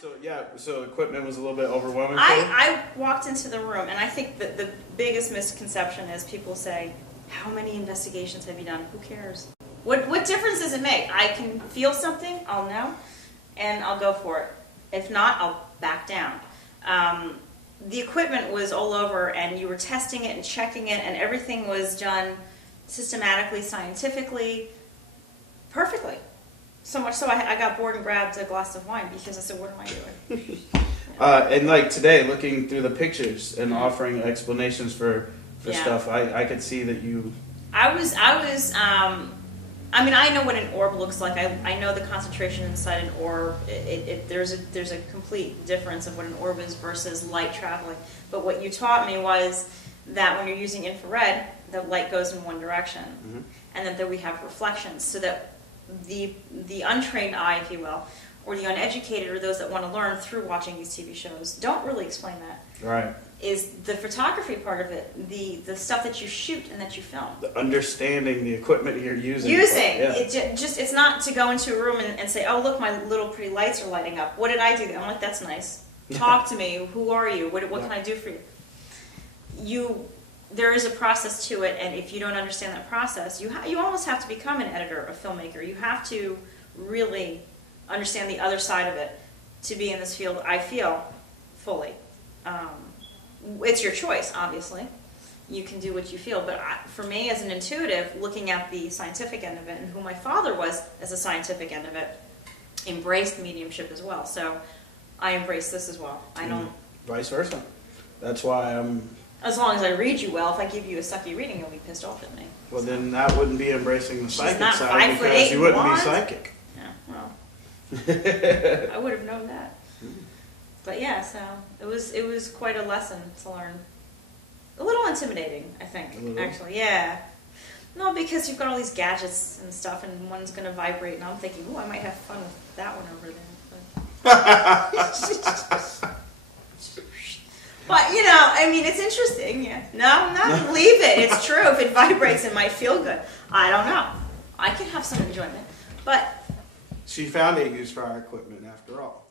So yeah, so equipment was a little bit overwhelming. I walked into the room, and I think that the biggest misconception is people say, "How many investigations have you done? Who cares? What difference does it make? I can feel something, I'll know, and I'll go for it. If not, I'll back down." The equipment was all over, and you were testing it and checking it, and everything was done systematically, scientifically, perfectly. So much so I got bored and grabbed a glass of wine because I said, "What am I doing?" And like today, looking through the pictures and offering explanations for stuff, I could see that you. I mean, I know what an orb looks like. I know the concentration inside an orb. There's a complete difference of what an orb is versus light traveling. But what you taught me was that when you're using infrared, the light goes in one direction, and that we have reflections, so that the untrained eye, if you will, or the uneducated, or those that want to learn through watching these TV shows, don't really explain that. Right. Is the photography part of it, the stuff that you shoot and that you film. The understanding the equipment you're using. It's not to go into a room and say, "Oh, look, my little pretty lights are lighting up. What did I do?" I'm like, "That's nice. Talk to me. Who are you? What can I do for you?" There is a process to it, and if you don't understand that process, you almost have to become an editor, a filmmaker. You have to really understand the other side of it to be in this field, I feel, fully. It's your choice, obviously. You can do what you feel, but for me, as an intuitive, looking at the scientific end of it, and who my father was as a scientific end of it, embraced mediumship as well. So I embrace this as well. I don't... Vice versa. That's why I'm... As long as I read you well, if I give you a sucky reading, you'll be pissed off at me. Well, then that wouldn't be embracing the psychic side, 5'8" because you wouldn't be psychic. Yeah, well, I would have known that. But yeah, so it was quite a lesson to learn. A little intimidating, I think, actually. Yeah. No, because you've got all these gadgets and stuff, and one's going to vibrate, and I'm thinking, "Oh, I might have fun with that one over there." But, you know, I mean, it's interesting. Yeah. No, leave it. It's true. If it vibrates, it might feel good. I don't know. I can have some enjoyment. But she found a use for our equipment after all.